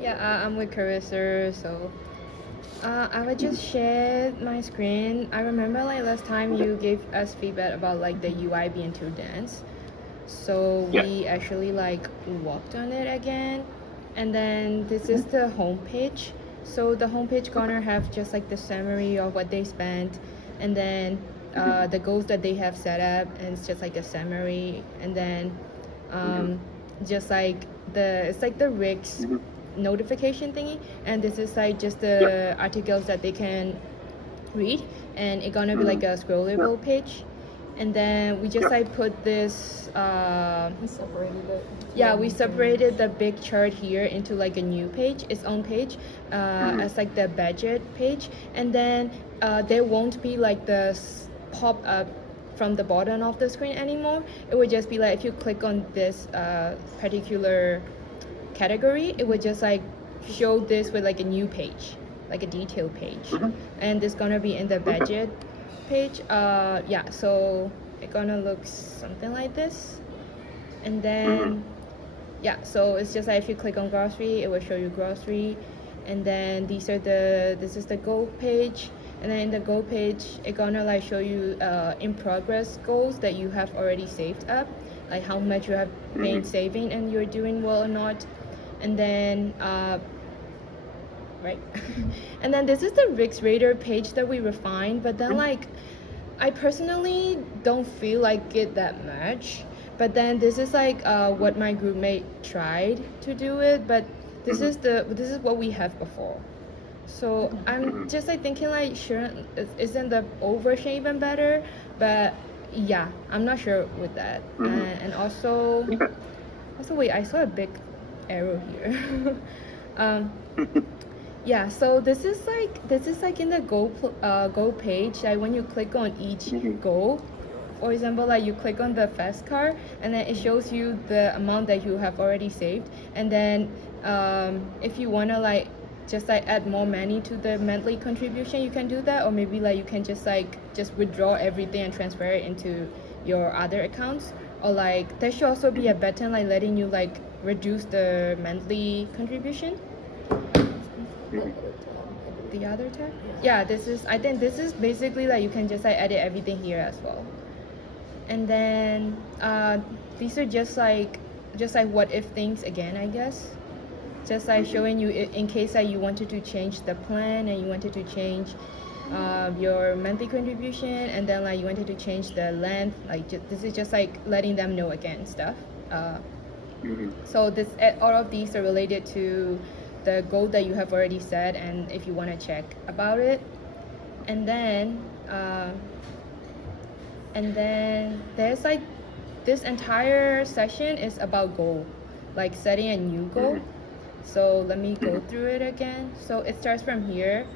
Yeah, I'm with Carissa. So I would just share my screen. I remember like last time you gave us feedback about like the UI being too dense. So Yeah. we actually like worked on it again. And then this is the homepage. So the homepage gonna have just like the summary of what they spent, and then the goals that they have set up, and it's just like a summary. And then um, just like it's like the Rick's notification thingy, and this is like just Yeah. the articles that they can read, and it's gonna be like a scrollable page. And then we just Yeah. like put this We separated it. yeah, we separated the big chart here into like a new page, its own page, as like the budget page. And then there won't be like the pop up from the bottom of the screen anymore. It would just be like if you click on this particular category, it would just like show this with like a new page, like a detail page. And it's gonna be in the budget page. Yeah, so it's gonna look something like this. And then yeah, so it's just like if you click on grocery, it will show you grocery. And then this is the goal page. And then in the goal page, it's gonna like show you in progress goals that you have already saved up, like how much you have been saving and you're doing well or not. And then right, and then this is the Rick's Radar page that we refined. But then like I personally don't feel like it that much. But then this is like what my groupmate tried to do it. But this is what we have before. So I'm just like thinking like sure, isn't the old version even better? But yeah, I'm not sure with that. And also wait, I saw a big arrow here. um, yeah, so this is like in the Go page. Like when you click on each goal, for example, like you click on the fast car, and then it shows you the amount that you have already saved. And then if you wanna like just like add more money to the monthly contribution, you can do that. Or maybe like you can just withdraw everything and transfer it into your other accounts. Or like there should also be a button like letting you like reduce the monthly contribution. The other tab? Yeah, I think this is basically like you can just like edit everything here as well. And then these are just like what if things again, I guess. Just like showing you in case that you wanted to change the plan and you wanted to change your monthly contribution, and then like you wanted to change the length. Like this is just like letting them know again stuff. So all of these are related to the goal that you have already set, and if you want to check about it. And then there's like this entire session is about goal, like setting a new goal. So let me go through it again. So it starts from here.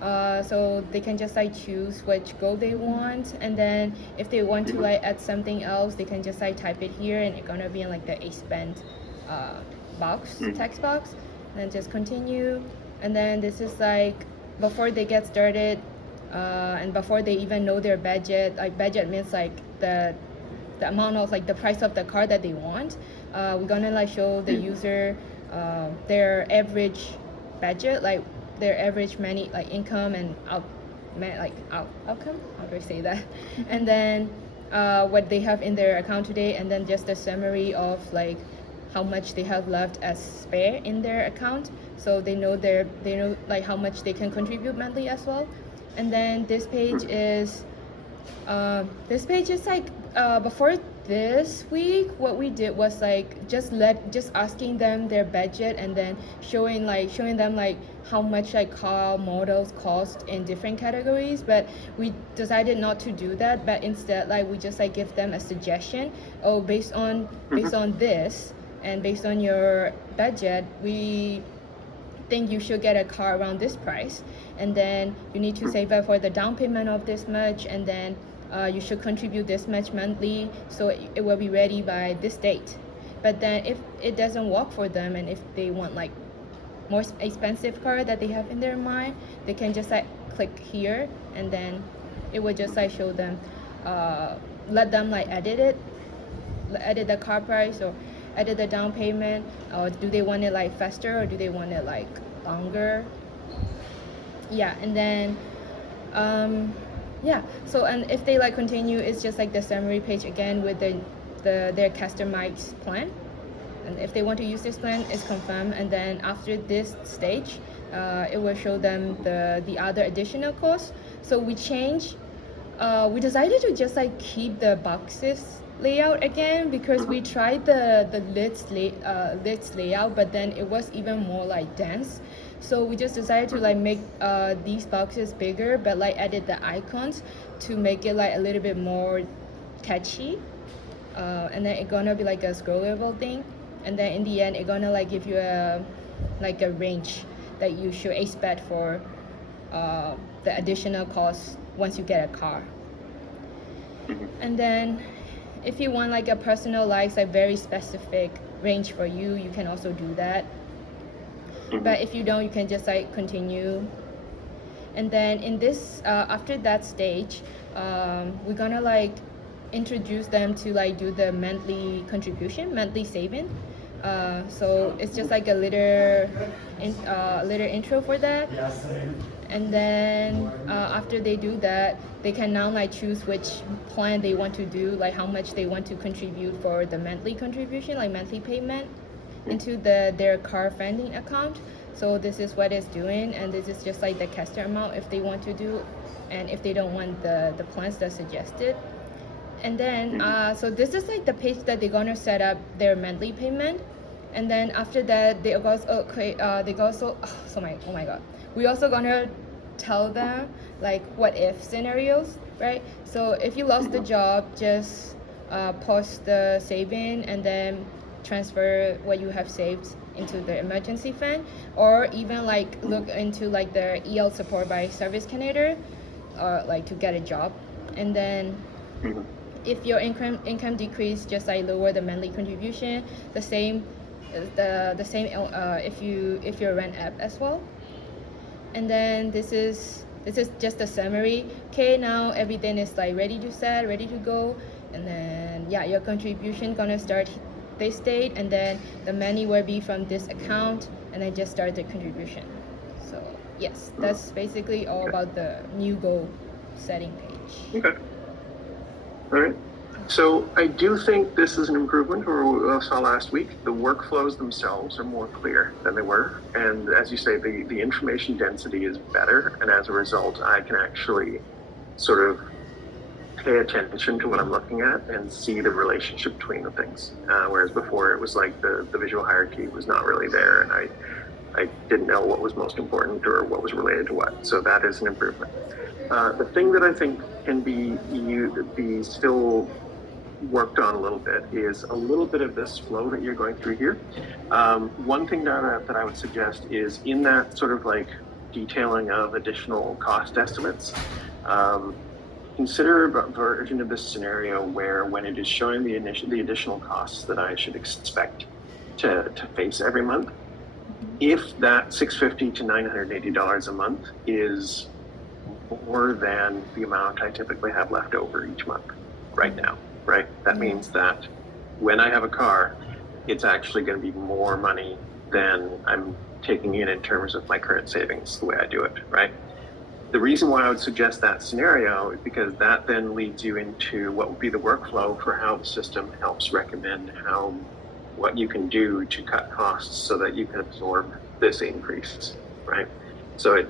So they can just like choose which goal they want, and then if they want to like add something else, they can just like type it here, and it's gonna be in like the expand text box, and then just continue. And then this is like before they get started, and before they even know their budget. Like budget means like the amount of like the price of the car that they want. We're gonna like show the user their average budget, like their average money like income and outcome, how do I say that? And then what they have in their account today, and then just a summary of like how much they have left as spare in their account, so they know like how much they can contribute monthly as well. And then this page is like before this week, what we did was like just asking them their budget, and then showing them like how much like car models cost in different categories. But we decided not to do that, but instead like we just like give them a suggestion. Oh, based on this and based on your budget, we think you should get a car around this price, and then you need to save up for the down payment of this much, and then you should contribute this much monthly, so it will be ready by this date. But then if it doesn't work for them, and if they want like more expensive car that they have in their mind, they can just like click here, and then it will just like show them let them like edit the car price, or edit the down payment, or do they want it like faster or do they want it like longer? Yeah, and then yeah, so and if they like continue, it's just like the summary page again with their customized plan. And if they want to use this plan, it's confirmed. And then after this stage, it will show them the other additional costs. So we decided to just like keep the boxes layout again because we tried the lids layout, but then it was even more like dense. So we just decided to like make these boxes bigger, but like edit the icons to make it like a little bit more catchy. And then it's gonna be like a scrollable thing. And then in the end, it's gonna like give you a range that you should expect for the additional costs once you get a car. And then if you want like a personalized, like very specific range for you, you can also do that. But if you don't, you can just like continue. And then in this after that stage, we're gonna like introduce them to like do the monthly contribution, monthly saving. So it's just like a little intro for that. And then after they do that, they can now like choose which plan they want to do, like how much they want to contribute for the monthly contribution, like monthly payment into their car funding account. So this is what it's doing, and this is just like the caster amount if they want to do, and if they don't want the plans that's suggested. And then so this is like the page that they're gonna set up their monthly payment. And then after that, they also oh my god, we also gonna tell them like what if scenarios, right? So if you lost the job, just pause the saving and then transfer what you have saved into the emergency fund, or even like look into like the EL support by Service Canada, or like to get a job. And then if your income decrease, just like lower the monthly contribution. The same if you're rent app as well. And then this is just a summary. Okay, now everything is like ready to go. And then yeah, your contribution gonna start this date, and then the money will be from this account, and then just start the contribution. So yes, that's basically all about the new goal setting page. Okay. All right. So I do think this is an improvement over what we saw last week. The workflows themselves are more clear than they were. And as you say, the information density is better. And as a result, I can actually sort of pay attention to what I'm looking at and see the relationship between the things. Whereas before it was like the visual hierarchy was not really there, and I didn't know what was most important or what was related to what. So that is an improvement. The thing that I think can be still worked on a little bit is a little bit of this flow that you're going through here. One thing that I would suggest is in that sort of like detailing of additional cost estimates, consider a version of this scenario where when it is showing the additional costs that I should expect to face every month, if that $650 to $980 a month is more than the amount I typically have left over each month right now, right? That means that when I have a car, it's actually going to be more money than I'm taking in terms of my current savings, the way I do it, right? The reason why I would suggest that scenario is because that then leads you into what would be the workflow for how the system helps recommend what you can do to cut costs so that you can absorb this increase, right? So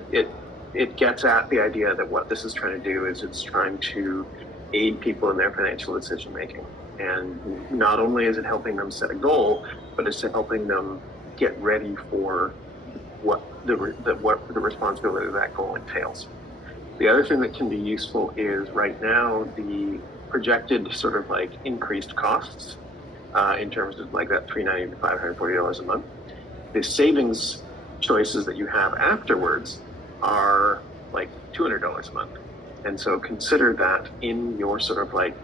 it gets at the idea that what this is trying to do is it's trying to aid people in their financial decision making. And not only is it helping them set a goal, but it's helping them get ready for what the responsibility of that goal entails. The other thing that can be useful is right now the projected sort of like increased costs in terms of like that $390 to $540 a month. The savings choices that you have afterwards are like $200 a month. And so consider that in your sort of like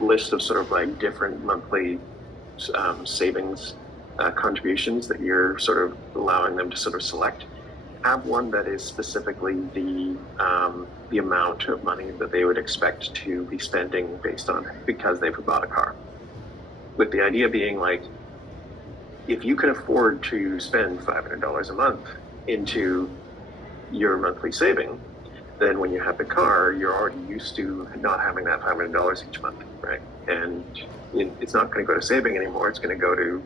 list of sort of like different monthly savings contributions that you're sort of allowing them to sort of select. Have one that is specifically the amount of money that they would expect to be spending based on because they've bought a car. With the idea being like, if you can afford to spend $500 a month into your monthly saving, then when you have the car, you're already used to not having that $500 each month, right? And it's not going to go to saving anymore. It's going to go to,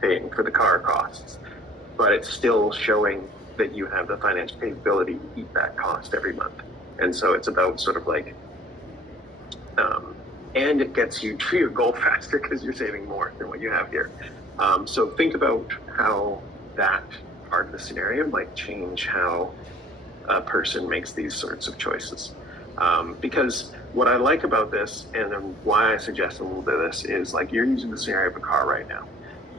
paying for the car costs. But it's still showing that you have the financial capability to eat that cost every month. And so it's about sort of like, and it gets you to your goal faster because you're saving more than what you have here. So think about how that part of the scenario might change how a person makes these sorts of choices. Because what I like about this, and why I suggest a little bit of this, is like you're using the scenario of a car right now.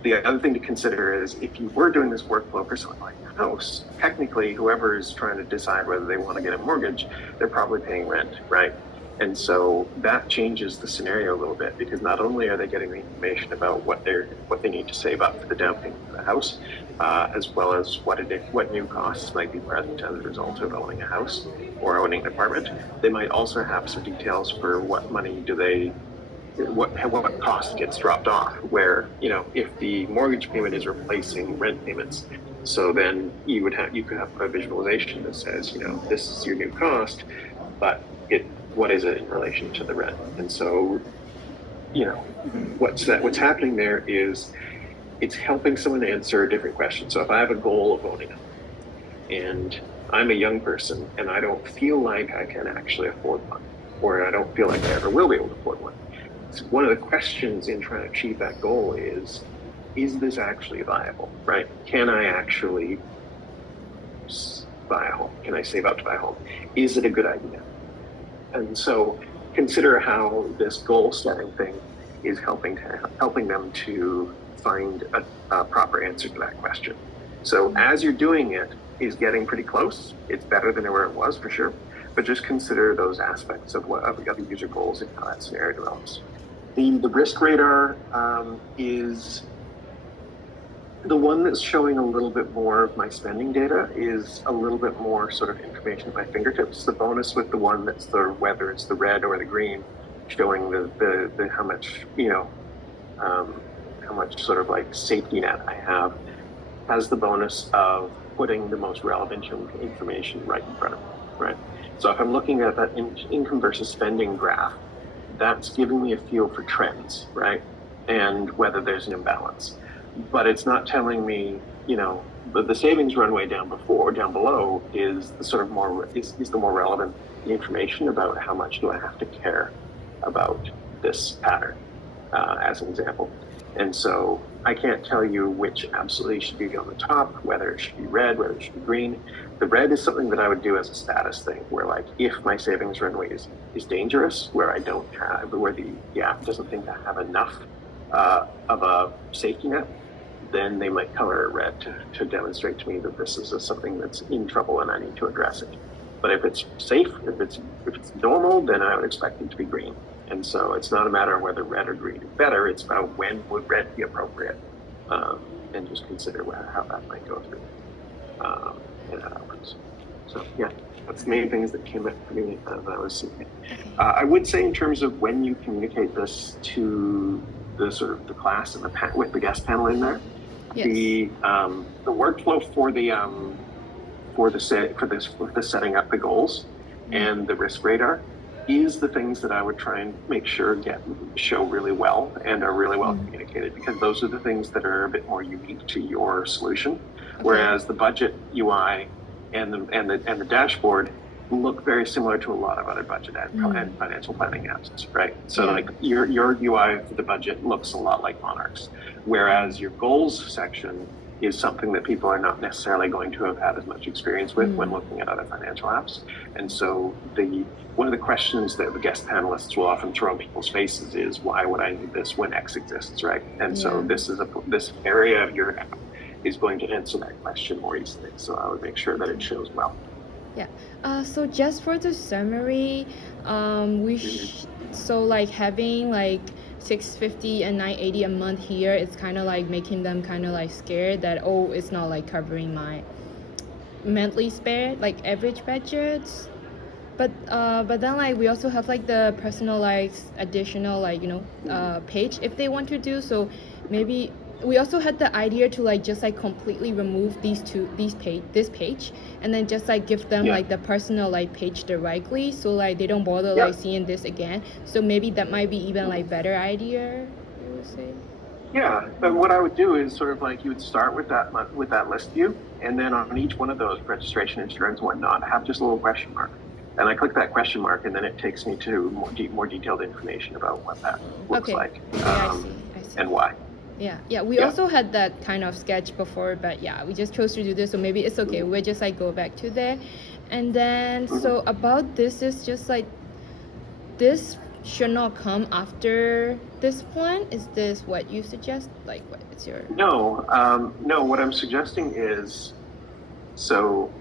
The other thing to consider is if you were doing this workflow for something like a house, technically whoever is trying to decide whether they want to get a mortgage, they're probably paying rent, right? And so that changes the scenario a little bit, because not only are they getting the information about what they need to save up for the down payment for the house, as well as what new costs might be present as a result of owning a house or owning an apartment. They might also have some details for what money what cost gets dropped off, where if the mortgage payment is replacing rent payments, so then you could have a visualization that says this is your new cost, but what is it in relation to the rent? And so what's happening there is it's helping someone answer a different question. So if I have a goal of owning it and I'm a young person and I don't feel like I can actually afford one, or I don't feel like I ever will be able to afford one, one of the questions in trying to achieve that goal is this actually viable, right? Can I actually buy a home? Can I save up to buy a home? Is it a good idea? And so consider how this goal setting thing is helping them to find a proper answer to that question. So as you're doing it, is getting pretty close. It's better than where it was for sure, but just consider those aspects of the user goals and how that scenario develops. The risk radar is the one that's showing a little bit more of my spending data, is a little bit more sort of information at my fingertips. The bonus with the one that's whether it's the red or the green, showing the how much sort of like safety net I have, has the bonus of putting the most relevant information right in front of me, right? So if I'm looking at that income versus spending graph, that's giving me a feel for trends, right? And whether there's an imbalance. But it's not telling me, the savings runway down below is the sort of is the more relevant information about how much do I have to care about this pattern, as an example. And so I can't tell you which absolutely should be on the top, whether it should be red, whether it should be green. The red is something that I would do as a status thing, where like if my savings runway is dangerous, where the app doesn't think I have enough of a safety net, then they might color it red to demonstrate to me that this is something that's in trouble and I need to address it. But if it's safe, if it's normal, then I would expect it to be green. And so it's not a matter of whether red or green is better, it's about when would red be appropriate, and just consider how that might go through and how that works. So yeah, that's the main things that came up for me as I was seeing it. I would say in terms of when you communicate this to the sort of the class and with the guest panel in there, Yes. the workflow for the setting up the goals and the risk radar is the things that I would try and make sure show really well and are really well communicated, because those are the things that are a bit more unique to your solution. Okay. Whereas the budget UI and the dashboard look very similar to a lot of other budget and financial planning apps, right? So like your UI for the budget looks a lot like Monarch's, whereas your goals section is something that people are not necessarily going to have had as much experience with when looking at other financial apps. And so one of the questions that the guest panelists will often throw in people's faces is, why would I need this when X exists, right? And so this area of your app is going to answer that question more easily. So I would make sure that it shows well. Yeah. So just for the summary, so like having like $650 and $980 a month here, it's kind of like making them kind of like scared that it's not like covering my monthly spare, like average budgets. But then like we also have like the personalized additional like page if they want to do. So maybe we also had the idea to like just like completely remove this page, and then just like give them Yeah. like the personal like page directly, so like they don't bother Yeah. like seeing this again. So maybe that might be even like better idea, I would say. Yeah, but what I would do is sort of like you would start with that list view, and then on each one of those registration, insurance, and whatnot, have just a little question mark. And I click that question mark, and then it takes me to more detailed information about what that looks Okay. like, I see. and why. Yeah, we Yeah. also had that kind of sketch before, but yeah, we just chose to do this, so maybe it's okay. We'll just like go back to there. And then so about this is just like this should not come after this plan. Is this what you suggest? Like what is your No, what I'm suggesting is, so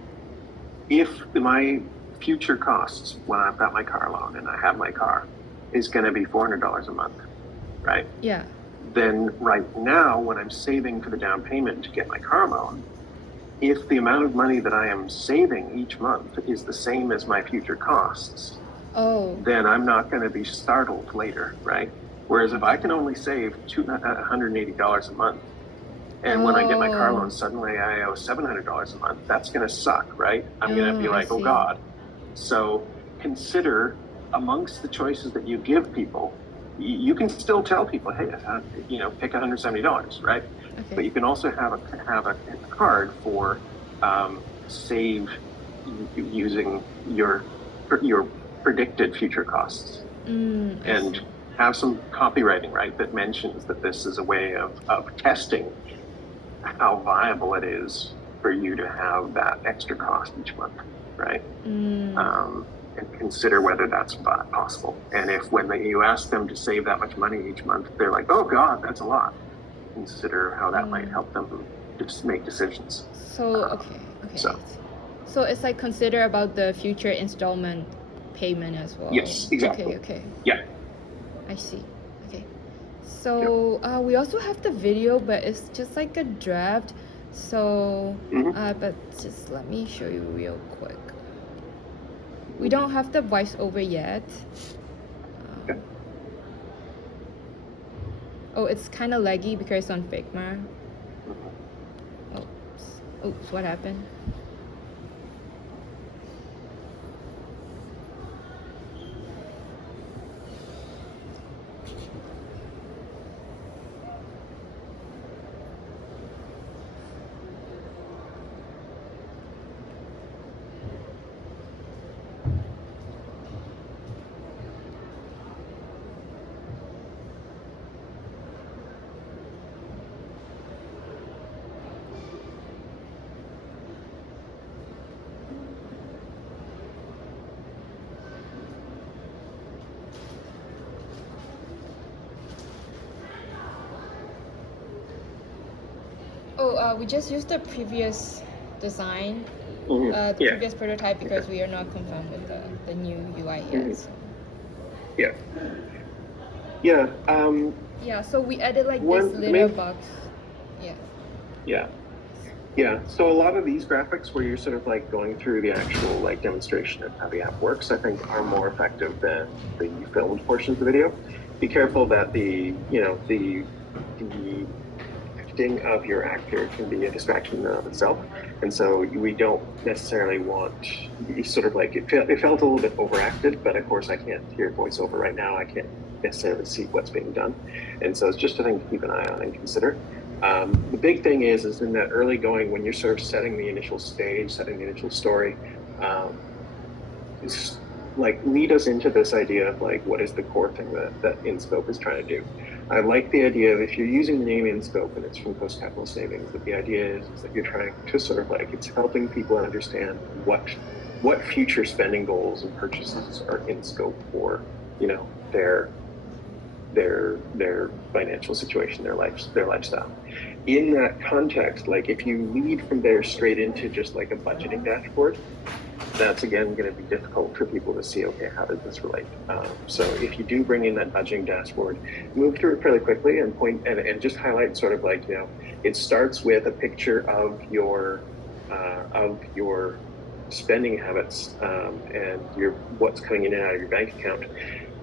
if my future costs when I've got my car loan and I have my car is going to be $400 a month, right? yeah. Then right now, when I'm saving for the down payment to get my car loan, if the amount of money that I am saving each month is the same as my future costs, Oh. then I'm not going to be startled later, right? Whereas if I can only save $180 a month, and when I get my car Oh. loan, suddenly I owe $700 a month, that's going to suck, right? I'm going to be I like, oh see. God. So consider amongst the choices that you give people, you can still tell people, hey, pick $170, right? Okay. But you can also have a card for save using your predicted future costs, I and see. have some copywriting, right, that mentions that this is a way of testing how viable it is for you to have that extra cost each month, right? And consider whether that's possible. And if when you ask them to save that much money each month, they're like, oh God, that's a lot. Consider how that might help them just make decisions. So okay. So. So it's like consider about the future installment payment as well. Yes, exactly. Okay. Yeah. I see. Okay. So we also have the video, but it's just like a draft. So but just let me show you real quick. We don't have the voiceover yet. Okay. Oh, it's kind of laggy because it's on Figma. Oops, what happened? Oh, we just used the previous design, the Yeah. previous prototype, because we are not confirmed with the new UI yet. So. Yeah. Yeah. Yeah, so we added like One this little main- box. Yeah. Yeah. Yeah. So a lot of these graphics where you're sort of like going through the actual like demonstration of how the app works, I think are more effective than the filmed portions of the video. Be careful that the acting of your actor can be a distraction in and of itself. And so we don't necessarily want sort of like it felt a little bit overacted, but of course I can't hear voiceover right now. I can't necessarily see what's being done. And so it's just a thing to keep an eye on and consider. The big thing is in that early going, when you're sort of setting the initial stage, setting the initial story, it's like lead us into this idea of like what is the core thing that InScope is trying to do. I like the idea of if you're using the name InScope and it's from Coast Capital Savings, that the idea is that you're trying to sort of like it's helping people understand what future spending goals and purchases are in scope for their financial situation, their lifestyle. In that context, like if you lead from there straight into just like a budgeting dashboard, that's again going to be difficult for people to see, okay, how does this relate? So if you do bring in that budgeting dashboard, move through it fairly quickly and point and just highlight sort of like, it starts with a picture of your spending habits and what's coming in and out of your bank account.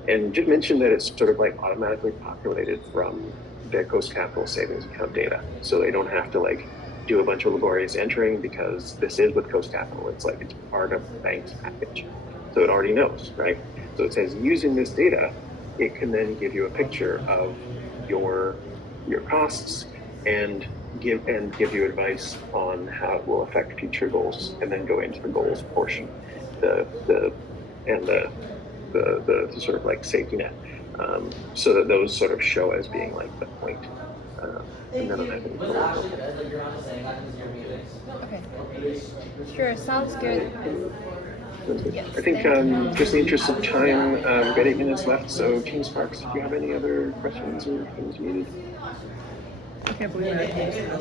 And just mention that it's sort of like automatically populated from their Coast Capital savings account data. So they don't have to like do a bunch of laborious entering because this is with Coast Capital. It's like it's part of the bank's package. So it already knows, right? So it says using this data, it can then give you a picture of your costs and give you advice on how it will affect future goals, and then go into the goals portion, the sort of like safety net, so that those sort of show as being like the point. And then I think Okay. Sure, sounds good. Yes, I think just in the interest of time, we've got 8 minutes left. So Team Sparks, if you have any other questions or things you needed. I can't believe it.